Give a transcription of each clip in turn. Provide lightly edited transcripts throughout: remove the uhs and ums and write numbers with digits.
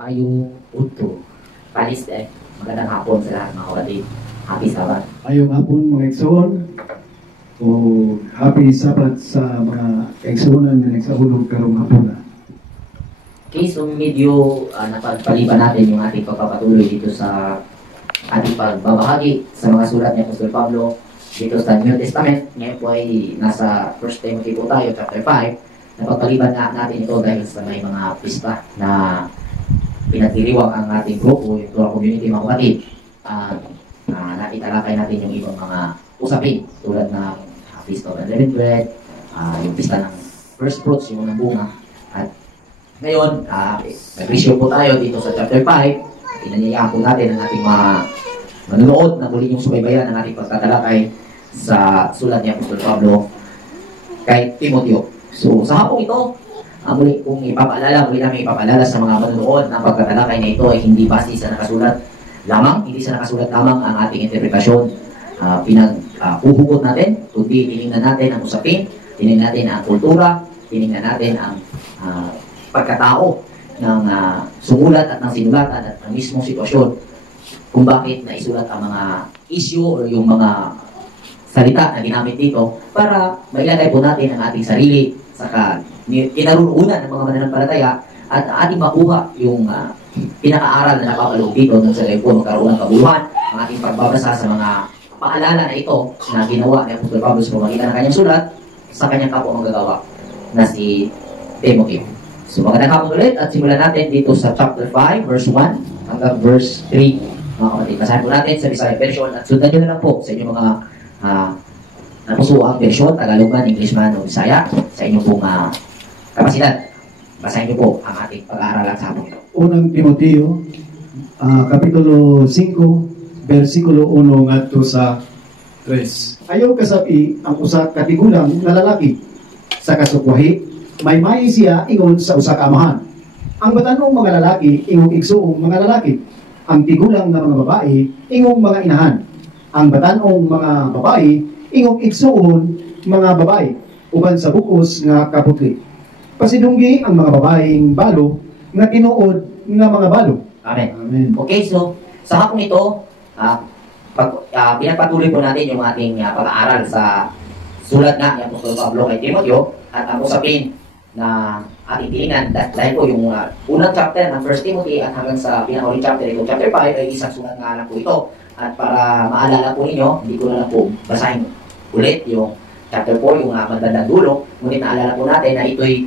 Ayong Udto. Palis magandang hapon sa lahat mga kapatid. Happy Sabat. Ayong hapon mga igsoon o happy Sabat sa mga igsoonan na nagsahulog karong hapon na. Okay, so medyo napagpaliban natin yung ating pagpapatuloy dito sa ating pagbabahagi sa mga sulat ni Apostol Pablo dito sa New Testament. Ngayon po ay nasa 1 Timothy po tayo, chapter 5. Napagpaliban natin ito dahil sa may mga pista na pinagdiriwang ang ating grupo, yung Torah Community mga kapatid. Italakay natin yung ibang mga usapin tulad ng Feast of Unleavened Bread, yung pista ng first fruits, yung unang bunga. At ngayon, nag-review po tayo dito sa chapter 5. Inanyayaan po natin ang ating mga manunood na muli yung subaybayan ng ating pagtatalakay sa sulat ni Apostol Pablo kay Timoteo. So, sa hapong ito, muli namin ipapaalala sa mga manunood na ang pagtatalakay na ito ay hindi base sa nakasulat lamang, hindi sa nakasulat lamang ang ating interpretasyon. Pinag-uhugot natin, kundi tinignan natin ang usapin, tinignan natin ang kultura, tinignan natin ang pagkatao ng sumulat at ng sinulatan at ang mismong sitwasyon kung bakit naisulat ang mga issue o yung mga salita na ginamit dito para mailagay po natin ang ating sarili sa kinarunuunan ng mga mananampalataya at ating makuha yung pinaka-aral na napapaloob dito nung sa po magkaroon ng kabuluhan ang ating pagbabasa sa mga paalala na ito na ginawa ni Apostol Pablo sa pamagitan ng kanyang sulat sa kanyang kapwa manggagawa na si Timothy. So magandang hapon ulit at simulan natin dito sa chapter 5 verse 1 hanggang verse 3 mga kapatid. Basahin po natin sa Bisaya version at sundan nyo na lang po sa inyong mga napusuang version, Tagalog man, English man o Bisaya sa inyong pong kapasidad. Basahin nyo po ang ating pag-aaralan sa hapon ito. Unang Timoteo, Kapitulo 5, versikulo 1 ngadto sa 3. Ayaw kasapi ang usa ka tigulang nga lalaki sa kasukwahi, may siya ingon sa usa ka amahan. Ang batanong mga lalaki ingong igsuong mga lalaki, ang tigulang nga mga babae ingong mga inahan. Ang batanong mga babae ingong igsuon mga babae uban sa bukos nga kaputli. Pasidunggi ang mga babaeng balo nga tinuod nga mga balo. Amen. Amen. Okay, so sa hapon ito, pinagpatuloy po natin yung ating pag-aaral sa sulat nga ni Apostol Pablo kay Timoteo at ang usapin na ating tinignan dahil po yung unang chapter ng 1 Timothy at hanggang sa pinakahuling chapter ito, chapter 5 ay isang sulat nga lang po ito. At para maalala po ninyo, hindi ko na lang po basahin ulit yung chapter 4, yung magandang dulo. Ngunit naalala po natin na ito'y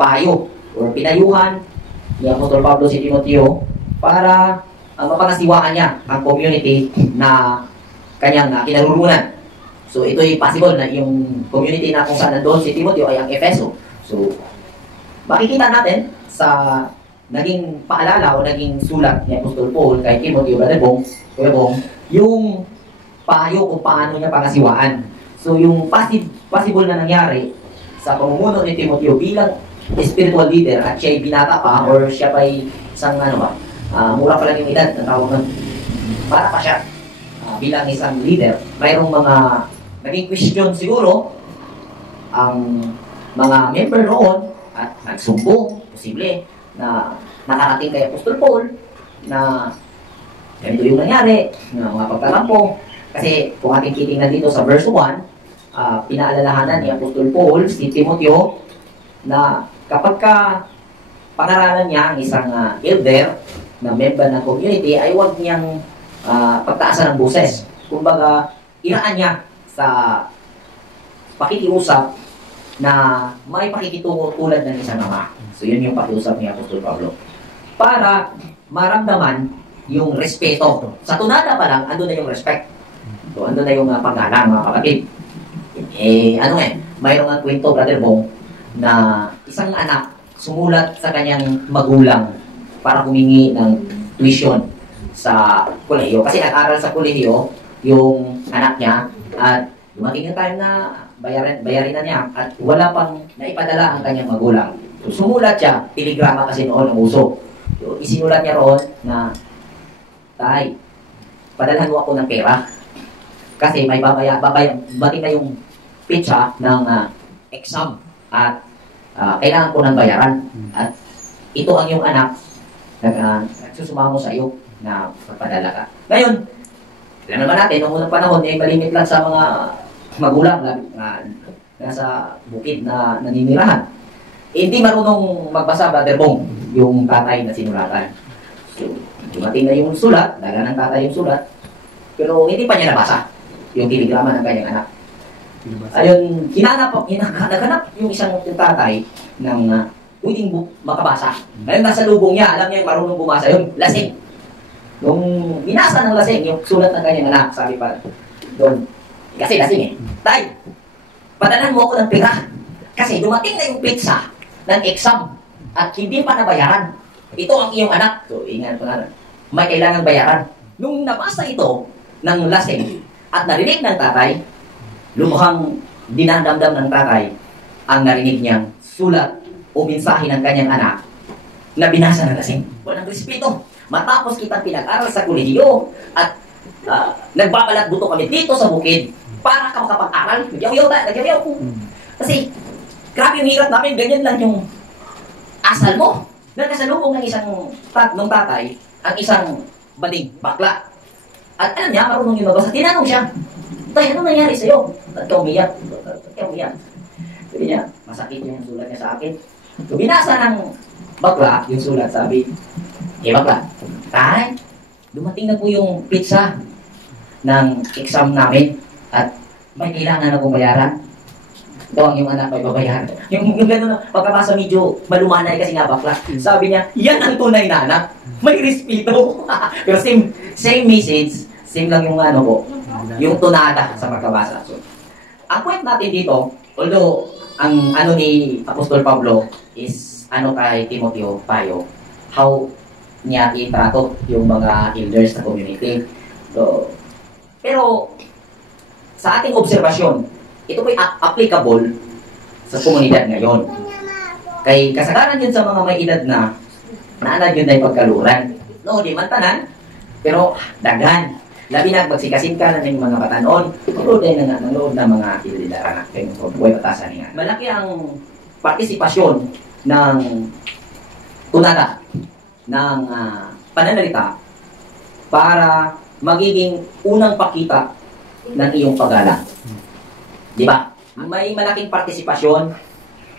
payo o pinayuhan ni Apostol Pablo si Timoteo para mapangasiwaan niya ang community na kanyang kinarurunan. So ito'y possible na yung community na kung saan nandun si Timoteo ay ang Efeso. So makikita natin sa naging paalala o naging sulat ni Apostol Paul kay Timoteo, Brother Bong, yung payo kung paano niya pangasiwaan. So yung possible na nangyari sa pamumuno ni Timoteo bilang spiritual leader at siya ay binata pa or siya pa ay isang mura pa lang yung edad na tawag ng para pa siya bilang isang leader, mayroong mga naging question siguro ang mga member noon at nagsumbong, posible na nakarating kay Apostol Paul na ganito yung nangyari, na mga pagkakampong. Kasi kung ating titingnan dito sa verse 1, pinaalalahanan ni Apostol Paul si Timoteo na kapag pangaralan niya ang isang elder na member ng community ay huwag niyang pagtaasan ng boses. Kumbaga, iraan niya sa pakikiusap na may pakikitungo tulad ng isang ama. So yun yung pakiusap ni Apostol Pablo. Para maramdaman yung respeto. Sa tunada pa lang, andun na yung respect. So andun na yung paggalang mga kapatid. Mayroong ang kwento, Brother Bong, na isang anak sumulat sa kanyang magulang para humingi ng tuition sa kolehiyo. Kasi nag-aral sa kolehiyo yung anak niya at dumating yung time na bayarin na niya at wala pang naipadala ang kanyang magulang. So, sumulat siya, telegrama kasi noon ang uso. So, isinulat niya roon na, Tay, padalhan mo ako ng pera. Kasi may bating na yung pitsa ng exam at kailangan ko ng bayaran. At ito ang yung anak nagsusumamo sa iyo na magpadala ka. Ngayon, alam naman natin, noong unang panahon, malimit lang sa mga magulang na nasa bukid na naninirahan. Hindi marunong magbasa, Brother Bong, yung tatay na sinulatan. So, dumating na yung sulat, daga ng tatay yung sulat, pero hindi pa niya nabasa yung telegrama ng kanyang anak. Ayun, naghanap yung isang tatay ng pwedeng makabasa. Ngayon, nasa lubong niya, alam niya yung marunong bumasa yun, lasing. Nung binasa ng lasing, yung sulat ng kanyang anak, sabi pa doon, kasi lasing eh, tay, padalan mo ako ng pera. Kasi dumating na yung pizza ng exam at hindi pa nabayaran. Ito ang iyong anak. So, ingat ko na, may kailangan bayaran. Nung nabasa ito ng lasing at narinig ng tatay, lubhang dinadamdam ng tatay ang narinig niyang sulat o mensahe ng kanyang anak na binasa ng lasing. Walang respeto. Matapos kitang pinag-aral sa kolehiyo at nagbabalat buto kami dito sa bukid para ka makapag-aral. Nagyaw-yaw ko. Kasi, grabe yung hirap namin, ganyan lang yung asal mo. Nagkasalubong ng isang nung tatay, ang isang bading, bakla. At alam niya, marunong yung magbasa. Tinanong siya, tay, ano nangyari sa'yo? At ka umiyak. Sabi niya, masakit yung sulat niya sa akin. So, binasa ng bakla, yung sulat, sabi, bakla, tay, dumating na po yung pizza ng exam namin at may kailangan akong bayaran. Ito ang yung anak may babayaran. Yung gano'n na pagkabasa medyo malumanay kasi nga bakla. Sabi niya, yan ang tunay na anak. May respeto. Pero same message, same lang yung yung tunada sa pagkabasa. So, ang point natin dito, although ang ni Apostol Pablo is kay Timoteo payo, how niya itrato yung mga elders sa community. So, pero sa ating obserbasyon, ito po'y applicable sa komunidad ngayon. Kay kasagaran yun sa mga may edad na naanad yun na pagkaluran. No, di man tanan, pero dagan. Labi na magsikasin ka na ng mga batanon, pero din na nanood ng mga ilidara na buhay batasan niya. Malaki ang partisipasyon ng tunada ng pananalita para magiging unang pakita ng iyong paggalang. Di ba? May malaking partisipasyon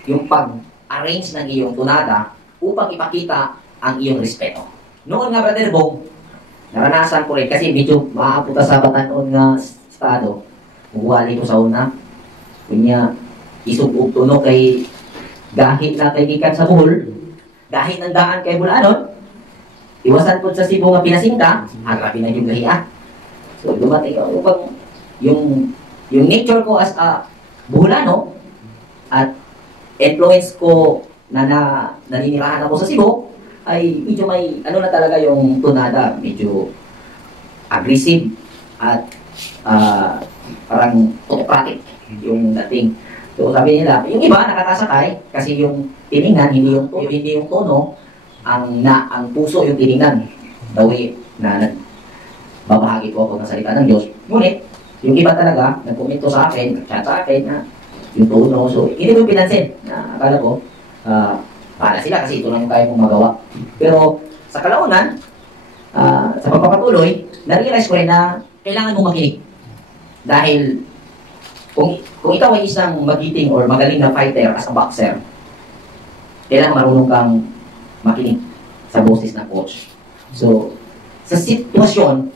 yung pag-arrange ng iyong tunada upang ipakita ang iyong respeto. Noon nga, Brother Bong, naranasan ko rin kasi medyo maapunta sa batanon nga estado. Muwali ko sa una. Kunya, isugog tuno kay gahit na kay gikan sa buhol. Gahit ng daan kay Bulanon. Iwasan po sa Cebu nga pinasingka, harapin na yung gahiya. So, dumating ako upang yung nature ko as a Buholano at influence ko na naninirahan ako sa Cebu ay medyo may na talaga yung tunada, medyo aggressive at parang autocratic yung dating. So sabi nila, yung iba nakatasakay kasi yung tiningnan hindi yung tono, ang puso yung tiningnan. The way na babahagi ko ako ng salita ng Diyos. Ngunit yung iba talaga nagkomento sa akin, nag-chat sa akin na yung tono. So hindi ko pinansin. Akala ko para sila kasi ito lang yung kaya mong magawa. Pero sa kalaunan, sa pagpapatuloy, na-realize ko rin na kailangan mong makinig. Dahil kung ikaw ay isang magiting or magaling na fighter as a boxer, kailangan marunong kang makinig sa boses ng coach. So, sa sitwasyon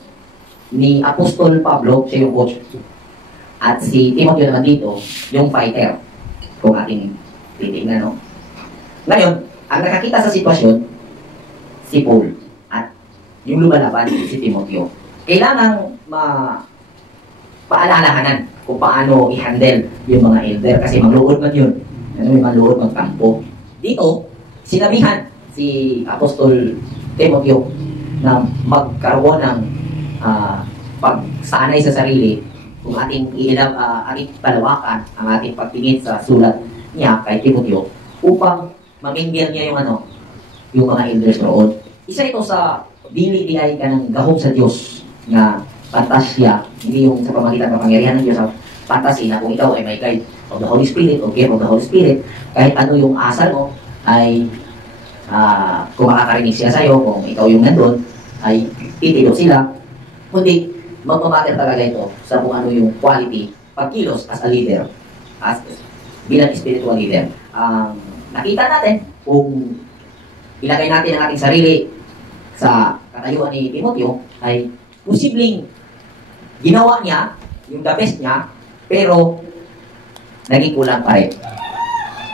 ni Apostol Pablo, siya yung coach, at si Timoteo naman dito, yung fighter, kung ating titignan, no? Ngayon, ang nakakita sa sitwasyon, si Paul, at yung lumalaban, si Timoteo. Kailangang paalalahanan kung paano i-handle yung mga elder, kasi magluod man yun. Ano yung magluod, magkampo. Dito, sinabihan si Apostol Timoteo na magkaroon ng pagsanay sa sarili kung ating ating palawakan ang ating pagtingin sa sulat niya kay Timoteo upang maminggil niya yung mga elders roon. Isa ito sa dili-diay ka ng gahong sa Diyos na fantasya, hindi yung sa pamagitan ng kapangyarihan ng Diyos sa fantasy na kung ikaw ay may guide of the Holy Spirit o gift of the Holy Spirit, kahit ano yung asal mo ay kung makakarinig sila sa'yo, kung ikaw yung nandun, ay titilo sila. Kundi, magmamatter talaga ito sa kung ano yung quality, pagkilos as a leader, as bilang spiritual leader. Nakita natin kung ilagay natin ang ating sarili sa katayuan ni Timoteo, ay posibleng ginawa niya yung the best niya, pero naging kulang pa rin.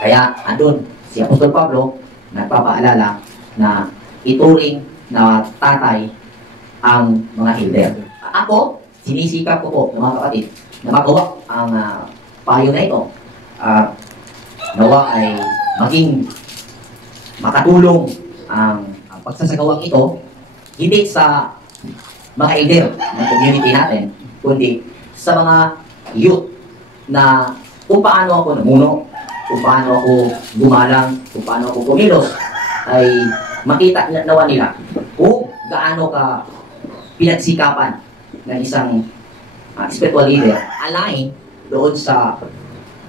Kaya andun si Apostol Pablo nagpapaalala na ituring na tatay ang mga elder. Ako, sinisikap ko po, mga kapatid, na magawa ang payo na ito. Nawa ay maging makatulong ang pagsasagawang ito hindi sa mga elder ng community natin, kundi sa mga youth na kung paano ako namuno, kung paano ako gumalang, kung paano ako kumilos, ay makita nawa nila kung gaano ka pinagsikapan ng isang spiritual leader align doon sa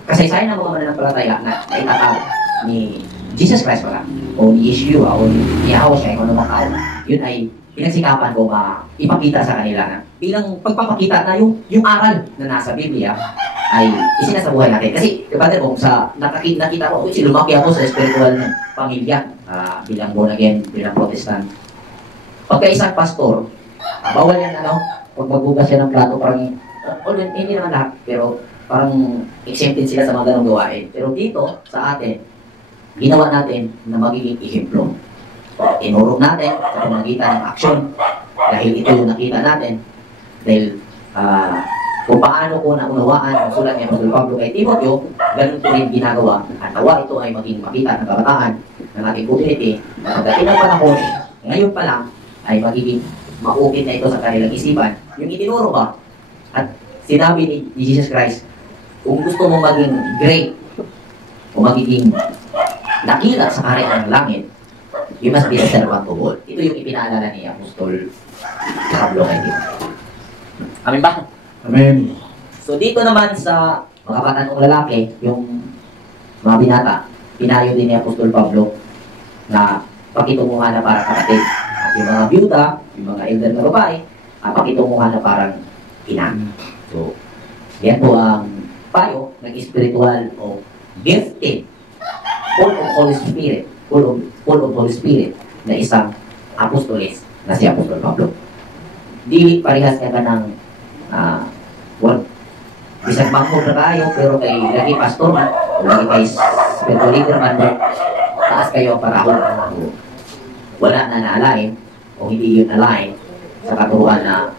kasaysayan ng mga mananampalataya na itatawag ni Jesus Christ pala, o ni Yeshua, o ni Yahushua, kung ano makao. Yun ay pinagsikapan ko ipakita sa kanila na bilang pagpapakita na yung aral na nasa Biblia ay isinasabuhay natin. Kasi, kapatid ko, sa nakita ko, lumaki ako sa spiritual pamilya, bilang born again, bilang Protestant. Pagka isang pastor, bawal yan, pag magbugas siya ng plato, parang, hindi naman lahat, pero parang exempted sila sa mga ganong gawain. Pero dito, sa atin, ginawa natin na magiging ehemplo. Tinurong natin sa pamagitan ng aksyon, dahil ito yung nakita natin, dahil kung paano ko naunawaan ang sulat ni Apostol Pablo kay Timoteo, ganun ko rin ginagawa. At nawa ito ay maging makita ng kabataan ng ating community na pagdating ng panahon, ngayon pa lang, ay magiging maukit na ito sa kanilang isipan. Yung itinuro ba? At sinabi ni Jesus Christ, kung gusto mo maging great, o magiging dakila sa kaharian ng langit, you must be a servant of all. Ito yung ipinaalala ni Apostol Pablo kay Timoteo. Amin ba? Amen. So dito naman sa mga batanong lalaki, yung mga binata, pinayo din ni Apostol Pablo na pakitunguhan na parang kapatid. At yung mga byuda, yung mga elder na babae, pakitunguhan na parang ina. So, yan po ang payo ng spiritual o gifted, full of Holy Spirit, full of Holy Spirit na isang apostolis na si Apostol Pablo. Dili parehas ka ng isang bangko na kayo, pero kay lagi pastor man, o lagi kay spiritual leader man, taas kayo para wala na naalain, o hindi yun align sa katuruan na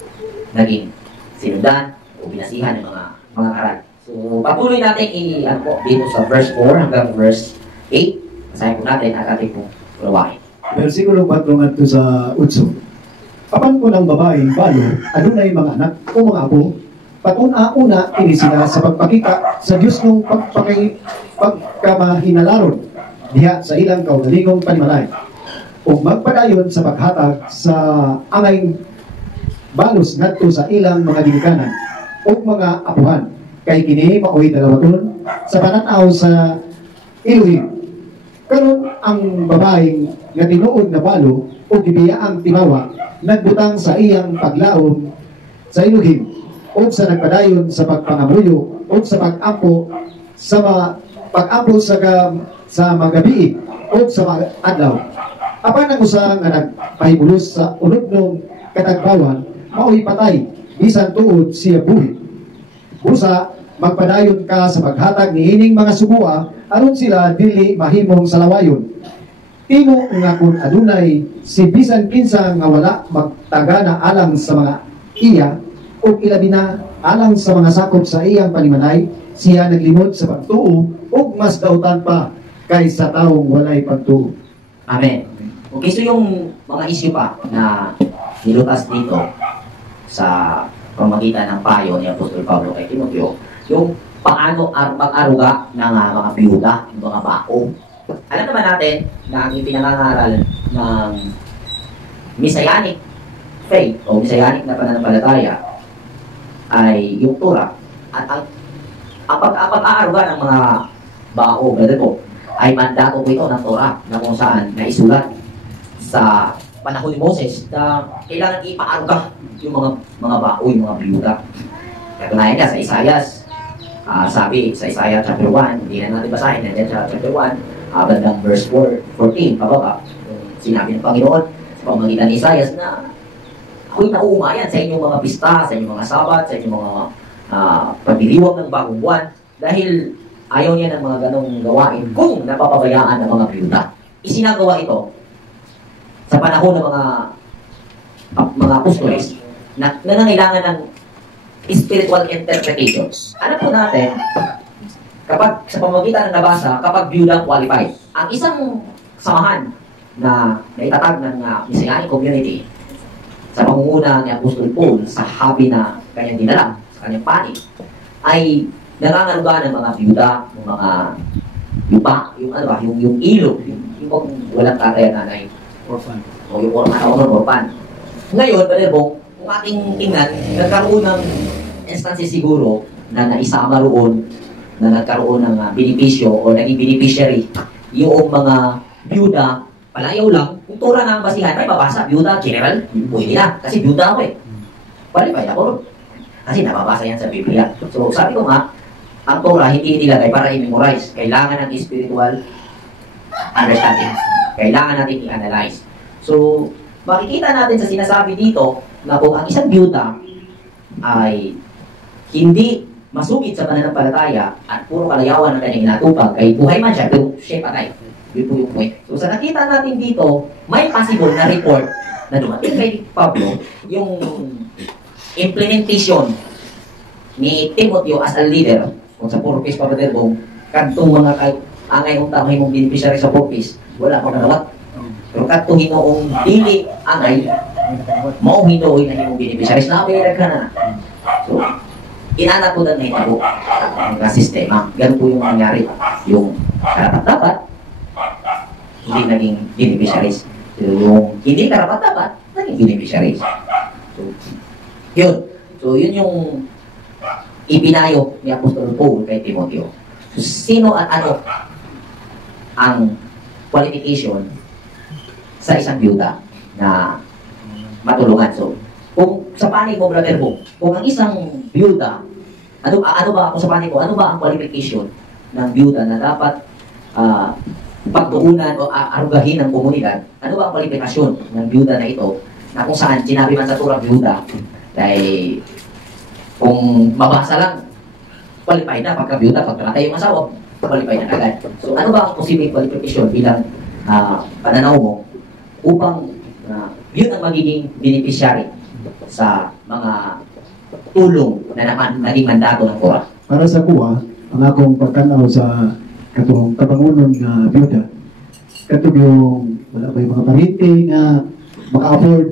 naging sinundan o binasihan ng mga aral. So, patuloy natin dito sa verse 4 hanggang verse 8. Masahin po natin ang ating pong ulawain. Versikulo 4 ngadto sa 8. Apan ko ng babaeng balo, adunay mga anak o mga apo, patuna-una ini sila sa pagpakita sa Diyos ng pagkamahinalaron diha sa ilang kaugalingong panimalay, o magpadayon sa paghatag sa angay balos ngadto sa ilang mga ginikanan o mga apuhan, kay kini maoy dalawaton sa pananaw sa Elohim. Karon ang babaeng nga tinuod na balo o gibiyaang timawa nagbutang sa iyang paglaom sa Elohim o sa nagpadayon sa pagpangamuyo o sa pag-ampo sa magabi o sa mga adlaw. Apan ang usa nga nagpahibulos sa unod-nong katagbawan mao'y patay bisan tuod siya buhi. Busa magpadayon ka sa paghatag niining mga sugua aron sila dili mahimong salawayon. Tino nga kung adunay si bisan kinsa nga wala magtagana alang sa mga iya o ilabi na alang sa mga sakop sa iyang panimanay, siya naglimod sa pagtuo o mas dautan pa kaysa taong walay pagtuo. Amen. Okay, so yung mga issue pa na nilutas dito sa pamagitan ng payo ni Apostol Pablo kay Timoteo, yung paano mag-aruga ng mga biyuda, yung mga bao. Alam naman natin na ang ipinangangaral ng Messianic faith o Messianic na pananampalataya ay yung Torah. At ang pag-aaruga ng mga bao, brother po, ay mandato po ito ng Torah na kung saan naisulat sa panahon ni Moses na kailangan ipaaruga yung mga baoy, mga biyuda. Katunayan niya sa Isaias, sabi sa Isaiah chapter 1, hindi na natin basahin, nandiyan sa chapter 1, bandang verse 14, pababa, sinabi ng Panginoon sa pamamagitan ni Isaias na ako'y nauumayan sa inyong mga pista, sa inyong mga sabat, sa inyong mga pagdiriwang ng bagong buwan, dahil ayaw niya ng mga ganong gawain kung napapabayaan ng mga biyuda. Isinagawa ito sa panahon ng mga apostoles na nangangailangan ng spiritual interpretations. Alam po natin, kapag sa pamamagitan ng nabasa, kapag biyuda qualified, ang isang samahan na naitatag ng Messianic community sa pangunguna ni Apostol Paul sa habi na kanyang dinala, sa kanyang panig, ay nangangaruga ng mga biyuda, ng mga yupa, yung ilog, yung walang tatay at nanay. Orphan. O yung orphan. Ngayon, Brother Bong, kung ating tingnan, nagkaroon ng instances siguro na naisama roon, na nagkaroon ng benepisyo o naging beneficiary, yung mga biyuda, palayaw lang, kung tura na ang basihan, ay babasa, biyuda, general, pwede na, kasi biyuda ako eh. Qualified ako ron. Kasi nababasa yan sa Biblia. So, sabi ko nga, ang Torah hindi itilagay para i-memorize. Kailangan ng spiritual understanding. Kailangan natin i-analyze. So, makikita natin sa sinasabi dito na kung ang isang biyuda ay hindi masugid sa pananampalataya at puro kalayawan ang kanyang inatupag, kay buhay man siya, pero siya patay. Yun po yung point. So, sa nakita natin dito, may possible na report na dumating kay Pablo, yung implementation ni Timoteo as a leader, kung sa purpose pa ba kung kantong mga angay ang tamay mong beneficiary sa purpose, wala pa kanawat. Pero kanto hinoong dili angay, mao hinoon na himong beneficiary. Nabilag ka na. So, inanak ko na ito ang sistema. Ganun po yung nangyari. Yung karapat-dapat, hindi naging beneficiaries. So, yung hindi karapat-dapat, naging beneficiaries. So, yun. So, yun yung ipinayo ni Apostol Paul kay Timoteo. So, sino at ano ang qualification sa isang biyuda na matulungan? So, kung sa panig mo, Brother Bo, kung ang isang biyuda, ano ba, kung sa panig mo, ano ba ang qualification ng biyuda na dapat pagtuunan o arugahin ng komunidad? Ano ba ang kwalifikasyon ng biyuda na ito na kung saan sinabi man sa turang biyuda dahil kung mabasa lang, qualified na pagka-biyuda, pagkatay yung asawa, qualified na agad. So, ano ba ang posibleng qualification bilang pananaw mo upang yun ang magiging beneficiary sa mga tulong na naging mandato ng Torah? Para sa kuha, ang akong pagkanaw sa katong kabangunon nga biyuda, katong yung wala ba yung mga pahinte nga maka-afford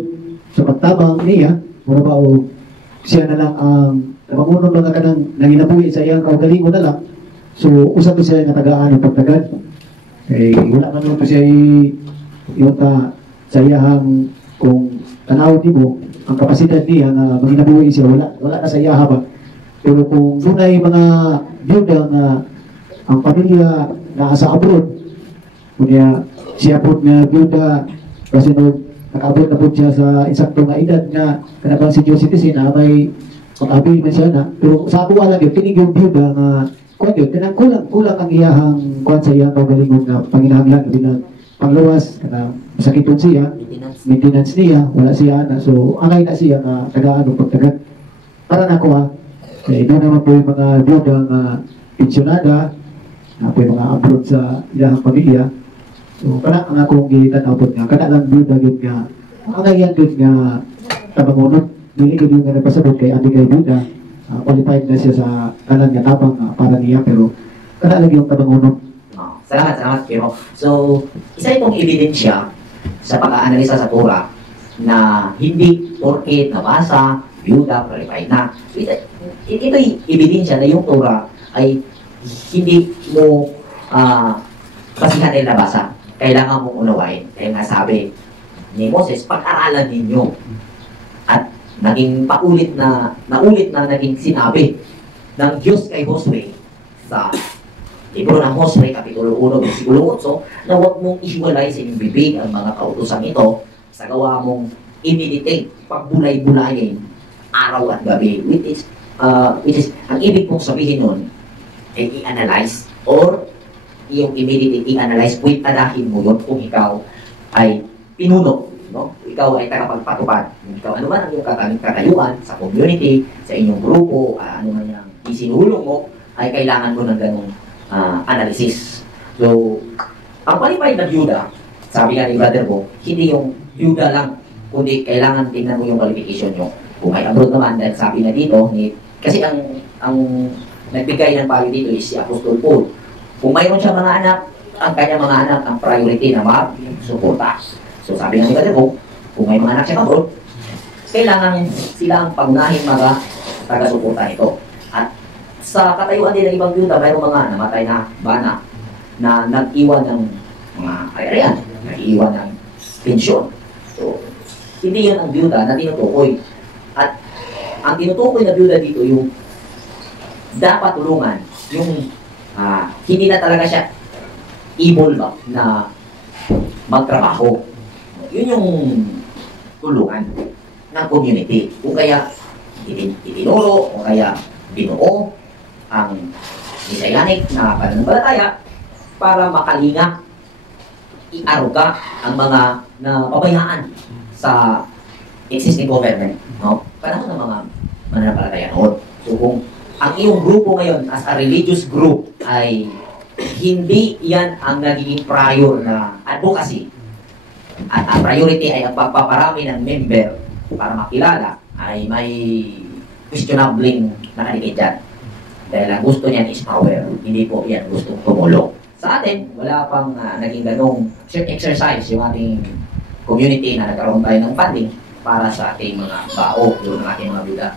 sa pagtabang niya, wala ba o siya na lang ang kabangunon lang na kanang nanginabuhi sa iyang kaugalingon na lang. So, usa to siya nga tagaan ng pagtagad. Eh, wala naman to siya yung sa iyahang kung tanaw di mo, ang kapasidad niya na maginabuhi siya, wala na sa iyaha ba. Pero kung dunay mga biyuda nga ang pamilya na sa abroad, kunya siya po nga biyuda kasi nakaabot na po siya sa insakto nga edad nga kanabang senior citizen na may pag-abil man siya na. Pero sa ako alam yun, kinig yung biyuda nga kung yun, kulang ang iyahang kuhan sa iyang pagalingon na panginahanglan bilang panglawas, masakiton siya, maintenance niya, wala siya na. So, angay na siya na tagaan o pagtagat. Para na ko doon naman po yung mga biyuda nga pensionada, na po yung mga abroad sa iyahang pamilya. So, para ang akong gitanaw po nga, kada lang biyuda yun nga, angay yan yun nga tabangunod. Dili ko yung nga nagpasabot kay Andi kay biyuda, qualified na siya sa kanan nga tabang para niya, pero kada lang yung tabangunod. Salamat, Kiro. So, isa itong ebidensya sa pag-aanalisa sa Torah na hindi porket nabasa, biyuda, qualified na. Ito'y ebidensya na yung Torah ay hindi mo basihan dahil nabasa. Kailangan mong unawain. Kaya nga sabi ni Moses, pag-aralan ninyo. At naging naulit na naging sinabi ng Diyos kay Josue sa Libro ng Jose, Kapitulo 1, Versikulo 8, na huwag mong ihiwalay sa inyong bibig ang mga kautusan ito sa gawa mong i-meditate, pagbulay-bulayin, araw at gabi, which is, ang ibig kong sabihin nun, ay i-analyze, or yung i-meditate, i-analyze, adahin mo yun kung ikaw ay pinuno, no? Ikaw ay tagapagpatupad. Ikaw, ano man ang iyong katayuan sa community, sa inyong grupo, ano man yung isinulong mo, ay kailangan mo ng ganong analysis. So, ang qualified na byuda, sabi nga ni brother ko, hindi yung byuda lang, kundi kailangan tingnan mo yung qualification nyo. Kung may abroad naman, dahil sabi na dito, kasi ang nagbigay ng payo dito is si Apostol Paul. Kung mayroon siya mga anak, ang kanyang mga anak ang priority na mag-suporta. So sabi nga ni brother ko, kung may mga anak siya abroad, kailangan sila ang pangunahing mga taga-suporta nito. At sa katayuan din ng ibang byuda, mayroong mga namatay na bana na nag-iwan ng mga kayarian, nag-iwan ng pensyon. So, hindi yan ang byuda na tinutukoy. At ang tinutukoy na byuda dito, yung dapat tulungan, yung hindi na talaga siya able ba na magtrabaho. Yun yung tulungan ng community. Kung kaya itinuro, o kaya binuo ang Messianic na pananampalataya para makalinga, iaruga ang mga napabayaan sa existing government, no? Panahon ng mga mananampalataya noon. So kung ang iyong grupo ngayon as a religious group ay hindi yan ang nagiging prior na advocacy, at ang priority ay ang pagpaparami ng member para makilala, ay may questionabling nakadikit dyan. Dahil ang gusto niyan is power, hindi po yan gustong tumulong. Sa atin, wala pang naging ganong exercise yung ating community na nagkaroon tayo ng funding para sa ating mga bao, yung ating mga byuda.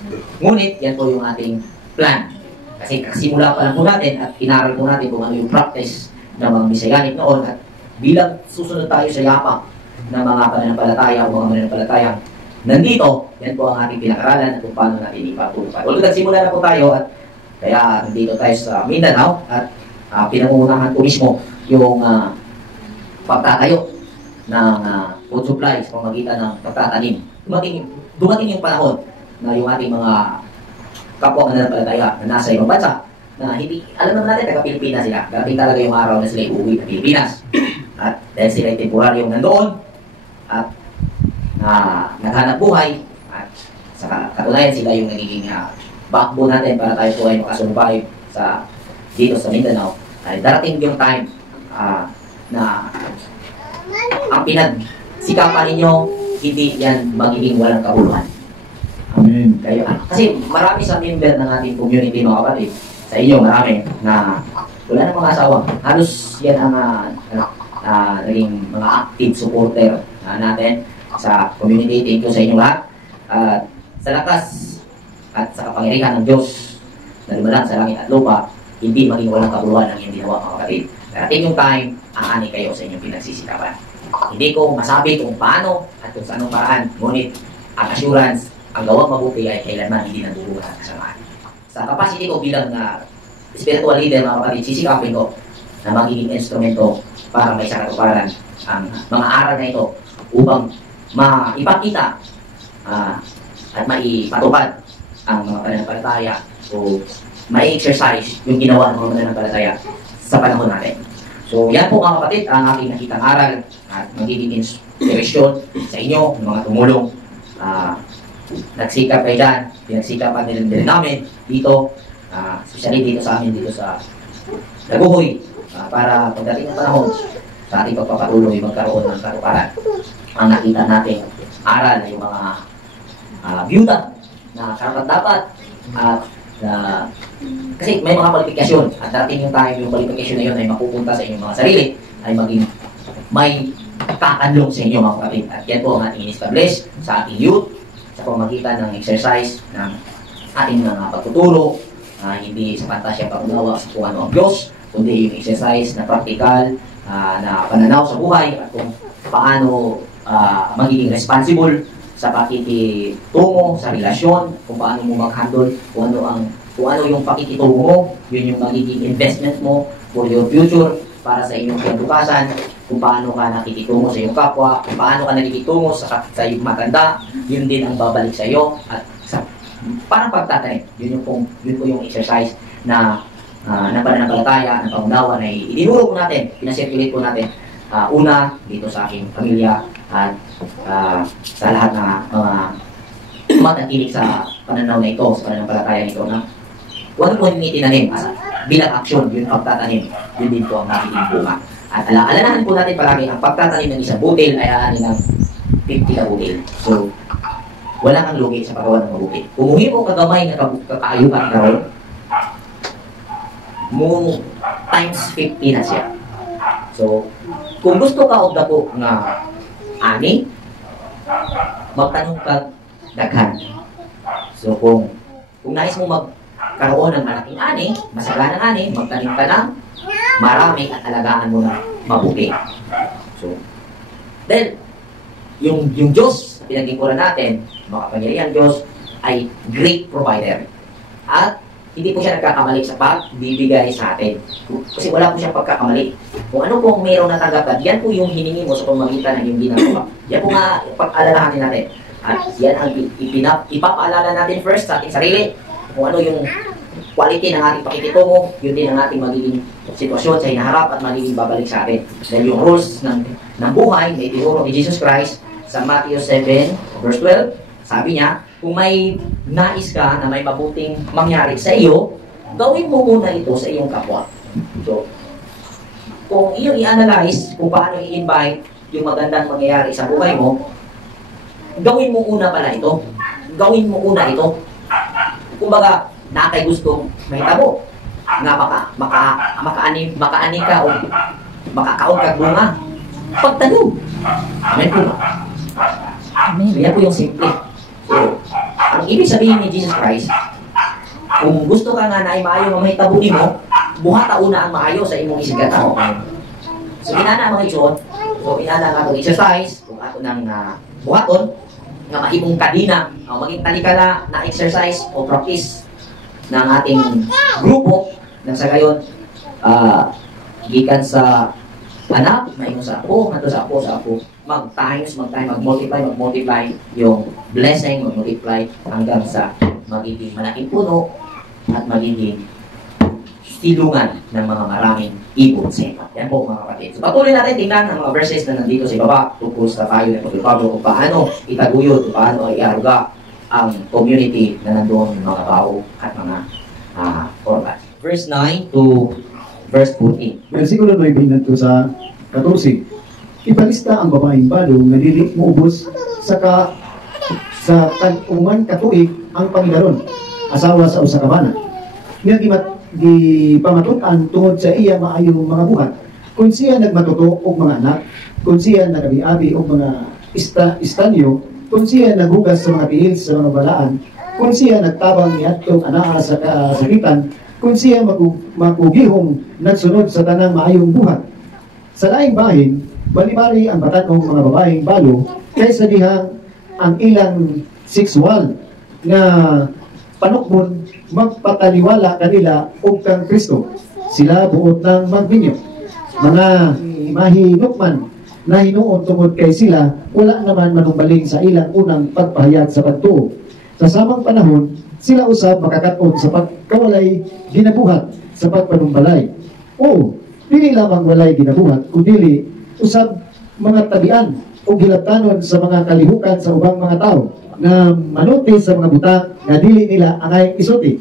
Ngunit, yan po yung ating plan. Kasi kasimula pa lang po natin at inaral po natin kung ano yung practice ng mga Messianic noon, at bilang susunod tayo sa yapak ng mga pananampalataya o mga mananampalatayang nandito, yan po ang ating pinag-aralan at kung paano natin ipatutupad. Although nagsimula na po tayo at kaya nandito tayo sa Mindanao at pinangungunahan ko mismo yung pagtatayo ng food supply sa pamagitan ng pagtatanim. Dumating yung panahon na yung ating mga kapwa mananampalataya na nasa ibang bansa na hindi, alam naman natin, taga-Pilipinas sila. Dating talaga yung araw na sila uuwi ng Pilipinas. At dahil sila ay temporaryong nandoon at naghanap buhay, at sa katunayan sila yung nagiging backbone natin para tayo po ay makasurvive dito sa Mindanao, ay darating yung time na ang pinagsikapan ninyo, hindi yan magiging walang kabuluhan. Amen. Kasi marami sa member ng ating community, mga kapatid, sa inyo marami na wala na mga asawa. Halos yan ang naging mga active supporter natin sa community. Thank you sa inyo lahat. Sa lakas at sa kapangyarihan ng Diyos na lumalang sa langit at lupa, hindi maging walang kabuluhan ang iyong ginawa, mga kapatid. Darating yung time, aani kayo sa inyong pinagsisikapan. Hindi ko masabi kung paano at kung sa anong paraan, ngunit ang assurance, ang gawang mabuti ay kailanman hindi nandurura ang kasamaan. Sa capacity ko bilang spiritual leader, mga kapatid, sisikapin ko na magiging instrumento para may sakatuparan ang mga aral na ito upang maipakita at maipatupad ang mga pananampalataya o mai-exercise yung ginawa ng mga mananampalataya sa panahon natin. So yan po, mga kapatid, ang aking nakitang aral at magiging inspiration sa inyo, ng mga tumulong. Nagsikap kayo dyan, pinagsikapan din namin dito, especially dito sa amin, dito sa Laguhoy, para pagdating ng panahon sa ating pagpapatuloy magkaroon ng katuparan. Ang nakita natin aral na yung mga byuda na karapat-dapat at kasi may mga kwalifikasyon at darating yung time yung kwalifikasyon na yun ay mapupunta sa inyong mga sarili, ay maging may kakanlong sa inyo, mga kapatid. At yan po ang ating in-establish sa ating youth sa pamagitan ng exercise ng ating mga pagtuturo, hindi sa pantasya pag-unawa sa kung ano ang Diyos, kundi yung exercise na practical, na pananaw sa buhay at kung paano magiging responsible sa pakikitungo sa relasyon, kung paano mo mag-handle, kung ano yung pakikitungo mo, yun yung magiging investment mo, for your future, para sa inyong kinabukasan, kung paano ka nakikitungo sa iyong kapwa, kung paano ka nakikitungo sa iyong matanda, yun din ang babalik sa iyo, at parang pagtatanim. Yun po yung exercise na ng pananampalataya, ng pangunawa na idinuro po natin, pinasirculate po natin, una dito sa aking pamilya at sa lahat ng mga matatinig sa pananaw na ito, sa pananampalataya nito, na huwag po yung itinanim bilang aksyon, yung pagtatanim, yun din po ang nakikinig bunga. At alalahanin po natin palagi, ang pagtatanim ng isang butil ay aanin ng 50 na butil. So, wala kang lugi sa paggawa ng mabuti. Kumuhi mo kagamay na kakaayukan karon, mo times 50 na siya. So, kung gusto ka og dako nga ani, magtanong ka daghan. So, kung nais mo magkaroon ng malaking ani, masaganang ani, magtanim ka ng marami at alagaan mo na mabuti. So, then, yung Diyos, pinaglingkuran natin, makapangyarihan Diyos, ay great provider. At hindi po siya nagkakamali sa pagbibigay sa atin. Kasi wala po siyang pagkakamali. Kung ano po ang mayroong natanggap, yan po yung hiningi mo sa pamamagitan ng iyong ginagawa. Yan po nga pag-alalahanin natin. At yan ang ipapaalala natin first sa ating sarili. Kung ano yung quality ng ating pakikitungo, yun din ang ating magiging sitwasyon sa hinaharap at magiging babalik sa atin. Dahil yung rules ng buhay na itinuro ni Jesus Christ sa Matthew 7, verse 12, sabi niya, kung may nais ka na may mabuting mangyari sa iyo, gawin mo muna ito sa iyong kapwa. So, kung iyong i-analyze kung paano i-invite yung magandang mangyayari sa buhay mo, gawin mo una pala ito. Gawin mo una ito. Kumbaga, nakay gusto may tabo nga makaani ka o makakaon ka bunga. Pagtanong. Amen po. So, yan po yung simple. So, ang ibig sabihin ni Jesus Christ, kung gusto ka nga na ay maayo nga may tabunin mo, buhata una ang maayo sa imong isigata. So, inana mga ison, so inana nga itong exercise, kung ato nang buhaton, nga mahimong kadina, o maging talikala na exercise o practice ng ating grupo, nang sa gayon, gikan sa anak, mayon sa apo, nato sa apo, mag-multiply yung blessing, mag-multiply hanggang sa magiging malaking puno at magiging silungan ng mga maraming ibon sa ito. Yan po mga kapatid. So patuloy natin tingnan ang mga verses na nandito sa ibaba tungkol sa tayo ng Pablo kung paano itaguyod, kung paano iaruga ang community na nandoon ng mga bao at mga organ. Verse 9 to verse 14. Versikulo 9 hinanto sa 14. Ipalista ang babaeng balo nga dili muubos sa kan-uman katuig ang Panginoon, asawa sa usa ka bana. Nga gipamatutan tungod sa iya maayong mga buhat, kung siya nagmatuto og mga anak, kung siya nagabi-abi og mga istanyo, kung siya naghugas sa mga tiil sa mga balaan, kung siya nagtabang niadtong anaa sa kasakitan, kung siya magugihong nagsunod sa tanang maayong buhat. Sa laing bahin, bali-bali ang batanong mga babaeng balo kaysa dihang ang ilang sexual nga panukbon magpataliwala kanila og kang Kristo. Sila buot ng magbinyo. Mga mahinukman na hinuon tungod kay sila, wala naman manumbaling sa ilang unang pagpahayag sa pagtuo. Sa samang panahon, sila usab makakaton sa pagkawalay ginabuhat sa pagpanumbalay. O, dili lamang walay ginabuhat, kundi usab mga tabian o gilatanon sa mga kalihukan sa ubang mga tao na manuti sa mga butang nga dili nila angay isuti.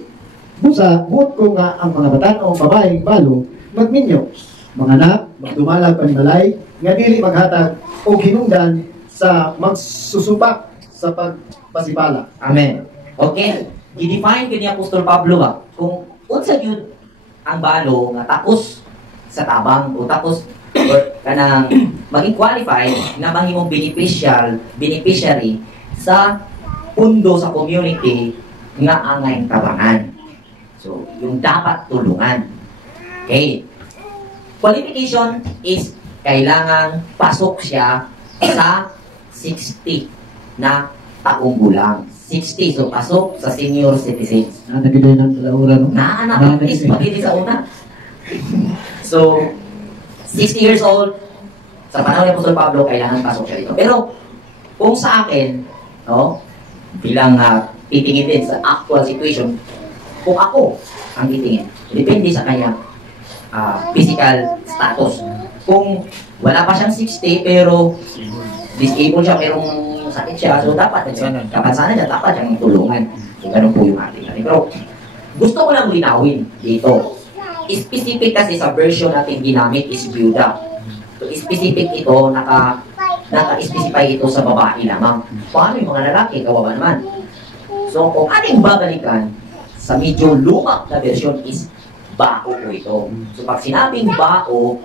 Busa, buot ko nga ang mga batan o babaeng balo magminyo, mga anak, magdumalag panimalay, nga dili maghatag o hinungdan sa magsusupak sa pagpasibala. Amen. Okay, i-define ko ni Apostol Pablo kung unsa yun ang balo nga tapos sa tabang o tapos kanang maging qualified na mahimong beneficiary sa pundo sa community nga angay tabangan. So, yung dapat tulungan. Okay. Qualification is kailangan pasok siya sa 60 na taong gulang. 60. So, pasok sa senior citizens. Nagigay ng kalaura, no? Naanak, please, pagkili sa una. So, 60 years old, sa panahon ni Apostol Pablo, kailangan pasok siya dito. Pero, kung sa akin, no, bilang titingin din sa actual situation, kung ako ang titingin, depende sa kanyang physical status. Kung wala pa siyang 60, pero disabled siya, merong sakit siya, so dapat kapansanan niya, dapat siyang tulungan. So, ganun po yung ating natin. Pero, gusto ko lang linawin dito. Specific kasi sa version natin ginamit is byuda. So, specific ito, naka-specify ito sa babae lamang. Paano yung mga lalaki? Kawawa naman. So, kung ating babalikan, sa medyo lumang na version is bao po ito. So, pag sinabing bao,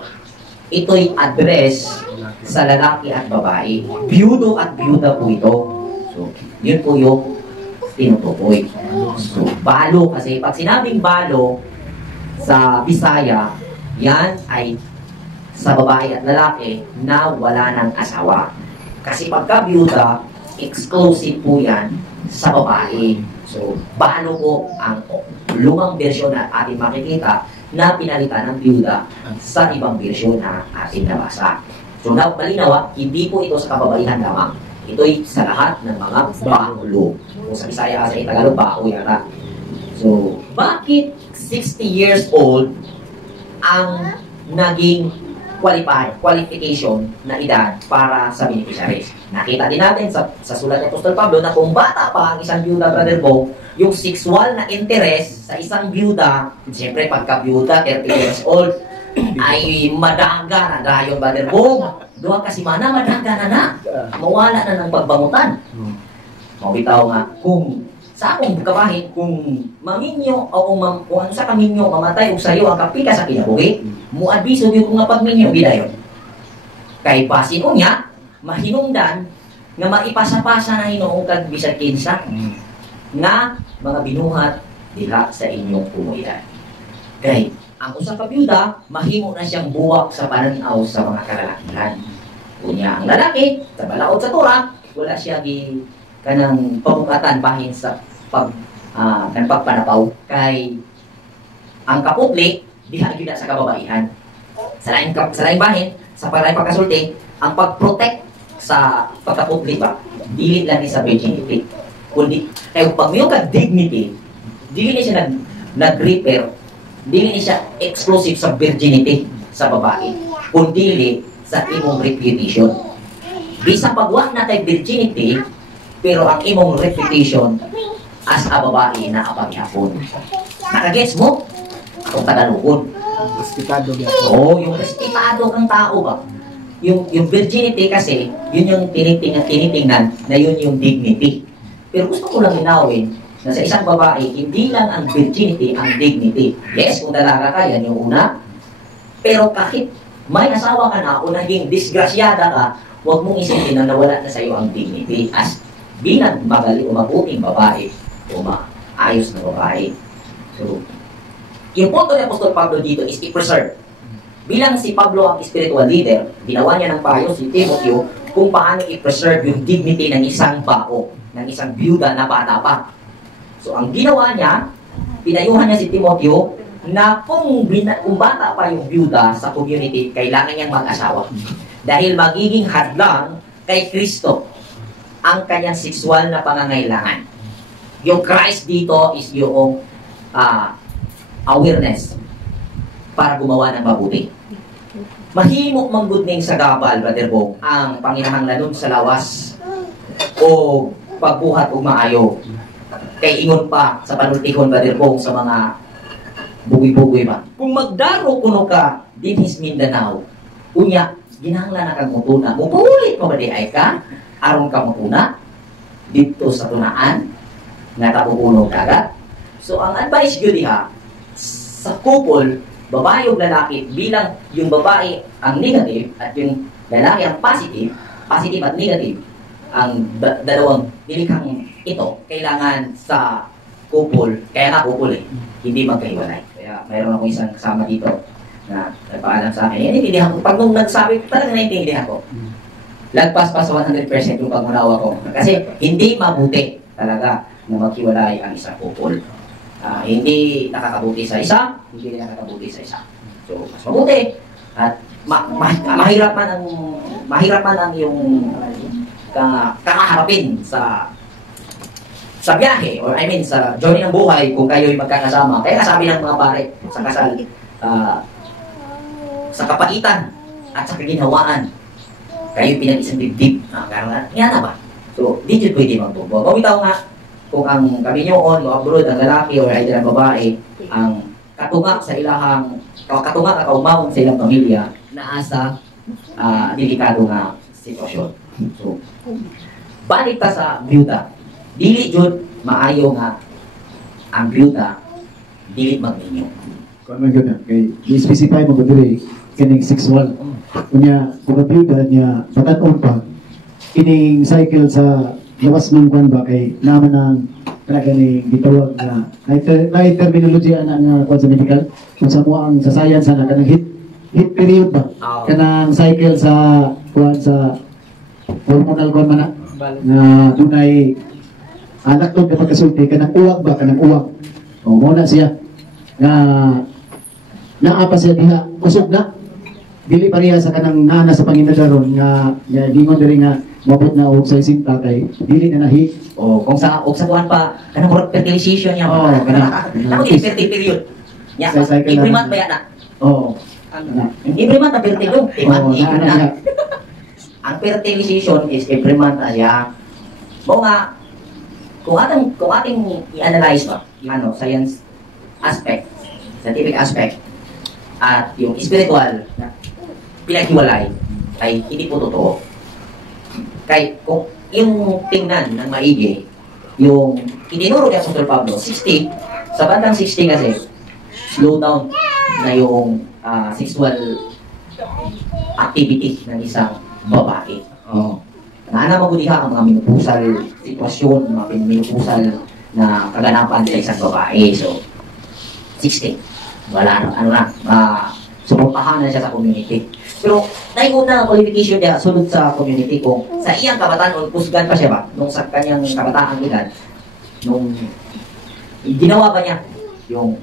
ito'y address sa lalaki at babae. Byudo at byuda po ito. So, yun po yung tinutukoy. So, balo kasi, pag sinabing balo, sa Bisaya, yan ay sa babae at lalaki na wala ng asawa. Kasi pagka byuda, exclusive po yan sa babae. So, balo po ang lumang version na ating makikita na pinalitan ng byuda sa ibang version na ating nabasa. So, malinaw, hindi po ito sa kababaihan lamang. Ito'y sa lahat ng mga balo. Kung sa Bisaya, sa Tagalog, bao yata. So, bakit 60 years old ang naging qualification na edad para sa beneficiaries? Nakita din natin sa sulat ng Apostol Pablo na kung bata pa ang isang byuda, Brother Bo, yung sexual na interest sa isang byuda, siyempre pagka byuda, 30 years old, ay madaga na dayon, Brother Bo. Doon kasi mana, madaga na. Mawala na ng pagbangutan. Mabitaw nga, kung sa akong kabahin, kung maminyo o kung ano sa kaminyo mamatay o sayo ang kapika sa kinabuhi, muadbiso yung kung nga pagminyo gidayon. Kay basin o niya, mahinungdan nga maipasa-pasa na hinoong kag bisag kinsa nga mga binuhat diha sa inyong pumuyan. Kay ang usa ka byuda, mahimo na siyang buwak sa pananaw sa mga kalalakihan. Unya ang lalaki, sa balaod sa Torah, wala siya kanang pamukatan bahin sa pagpanapaw kay ang kaputli diha gyud sa kababaihan. Sa laing bahin, sa pagkasulti, ang pagprotect sa pagkaputli ba, dili lang ni sa virginity. Kundi kay pag may ka dignity, dili ni siya nag-repair, dili ni siya exclusive sa virginity sa babae, kundi sa imong reputation. Bisang pagwa na kay virginity, pero ang imong reputation as a babae na apaghapon. Nakagets mo? Akong tagalukon. Respetado niya. Oo, yung respetado kang tao ba? Yung virginity kasi, yun yung tinitingnan na yun yung dignity. Pero gusto ko lang linawin na sa isang babae, hindi lang ang virginity ang dignity. Yes, kung dalaga ka, yan yung una. Pero kahit may asawa ka na o naging disgrasyada ka, huwag mong isipin na nawala na sa iyo ang dignity as bilang magaling o mabuting babae o maayos na babae. So, yung punto ni Apostol Pablo dito is i-preserve. Bilang si Pablo ang spiritual leader, ginawa niya ng payo si Timoteo kung paano i-preserve yung dignity ng isang bao, ng isang byuda na bata pa. So, ang ginawa niya, pinayuhan niya si Timoteo na kung bata pa yung byuda sa community, kailangan niyang mag-asawa. Dahil magiging hadlang kay Kristo ang kanyang sexual na pangangailangan. Yung Christ dito is yung awareness para gumawa ng mabuti. Mahimok manggudning sa gabal, Brother Bong, ang panginahanglanon sa lawas o pagbuhat o maayo. Kay ingon pa sa panultihon, Brother Bong, sa mga bugoy-bugoy ba. Kung magdaro kuno ka dinhis Mindanao, unya, ginahanglan na kang mutuna. Mupulit mo ba di ay ka? Aron ka mutuna dito sa tunaan na tapupuno kagat. So, ang advice ko diha sa couple, babae o lalaki, bilang yung babae ang negative at yung lalaki ang positive at negative, ang dalawang nilikang ito, kailangan sa couple, kaya nga couple hindi magkahiwalay. Kaya mayroon ako isang kasama dito na nagpaalam sa akin. Naiintindihan ko. Pag nung nagsabi, talagang naiintindihan ko. Lagpas pa sa 100% yung pag-unawa ko. Kasi hindi mabuti talaga na maghiwalay ang isang couple. Hindi nakakabuti sa isa, hindi nakakabuti sa isa. So, So, mas mabuti. At mahirap man ang yung kakaharapin sa biyahe, or I mean, sa journey ng buhay kung kayo'y magkakasama. Kaya sabi ng mga pare sa kasal, sa kapaitan at sa kaginhawaan, kayo pinag-isang dibdib. Yan na ba? So, di dyan pwede magtubo. Bawitaw nga, kung ang kabinyoon, o abroad, ang lalaki, or either ang babae, ang katungak sa ilahang, katungak at kaumawon sa ilang pamilya, naasa delikado nga sitwasyon. So, balik ta sa byuda. Dili jud maayo nga ang byuda dili magminyo. Kung ano ganda, kay i-specify mo ba diri kining sexual. Kunya, kung ang byuda niya bataton pa, kining cycle sa lawas ng kwan ba kay naman ang talaga ni gitawag na na terminology ana nga kwan sa medical kung sa mo ang sa science ana kanang hit period ba kanang cycle sa kwan sa hormonal kwan man na dunay anak to kapag kasulti kanang uwag ba kanang uwag o mo na siya nga naapa siya diha usog na dili pareha sa kanang nana sa Panginoon nga gingon diri nga mabot na og sa sinta kay dili na nahi o kung sa kuan pa kanang fertilization niya kanang fertility period nya every month ba yan na every month na fertility ang fertilization is every month na siya mo nga kung ating i-analyze ba science aspect, scientific aspect at yung spiritual pinaghiwalay ay hindi po totoo. Kaya kung yung tingnan ng maigi, yung itinuro ni Apostol Pablo, 60, sa bandang 60 kasi, slow down na yung sexual activity ng isang babae. Naana mabudiha ang mga minupusal sitwasyon, mga minupusal na kaganapan sa isang babae. So, 60. Wala na, suportahan na siya sa community. Pero, naingon na ang qualification niya sunod sa community kung sa iyang kabataan o pusgan pa siya ba, nung sa kanyang kabataan edad, nung ginawa ba niya yung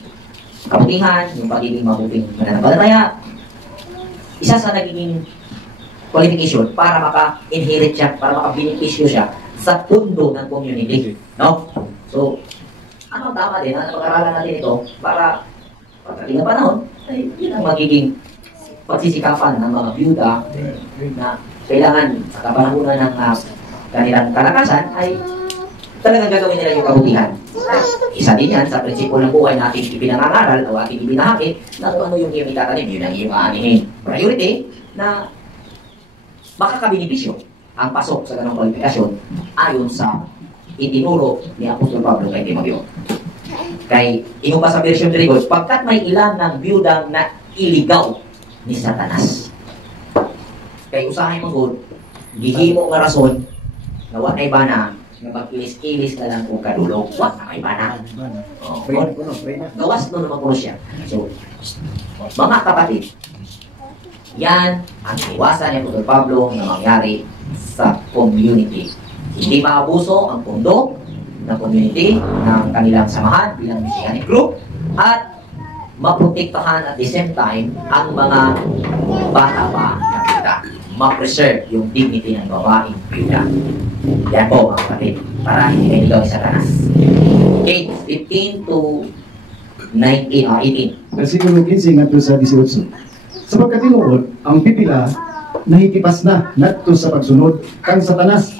kabutihan, yung pagiging mabuting mananampalataya, isa sa nagiging qualification para maka-inherit siya, para maka-beneficio siya sa pundo ng community. No? So, ano tama din, pag-aralan natin ito para pagdating na panahon, ay yun ang magiging pagsisikapan ng mga byuda na kailangan sa kapanahunan ng kanilang kalakasan ay talagang gagawin nila yung kabutihan. Isa din yan sa prinsipyo ng buhay na ating ipinangangaral o ating ibinahagi na kung ano yung iyong itatanim, yun ang iyong aanihin. Priority na makakabinipisyo ang pasok sa ganong kwalifikasyon ayon sa itinuro ni Apostol Pablo kay Timoteo. Kay ino pa sa version 3 goes, pagkat may ilan ng byudang na iligaw ni Satanas. Kay usahay mo good, gihimo nga rason na wa nay bana nga magkilis-kilis na lang o kadulog, wa na may bana. Gawas no naman po siya. So, mga kapatid, yan ang iwasan ni Apostol Pablo na mangyari sa community. Hindi maabuso ang pundo ng community, ng kanilang samahan bilang Messianic group, at maprotektahan at the same time ang mga bata pa na kita. Ma-preserve yung dignity ng babaeng byuda. Yan po mga kapatid, para hindi kayo ligaw ni Satanas. 15 to 18. Versikulo 15 ngadto sa 18. Sa pagkatinuod, ang pipila nahitipas na ngadto sa pagsunod kang Satanas.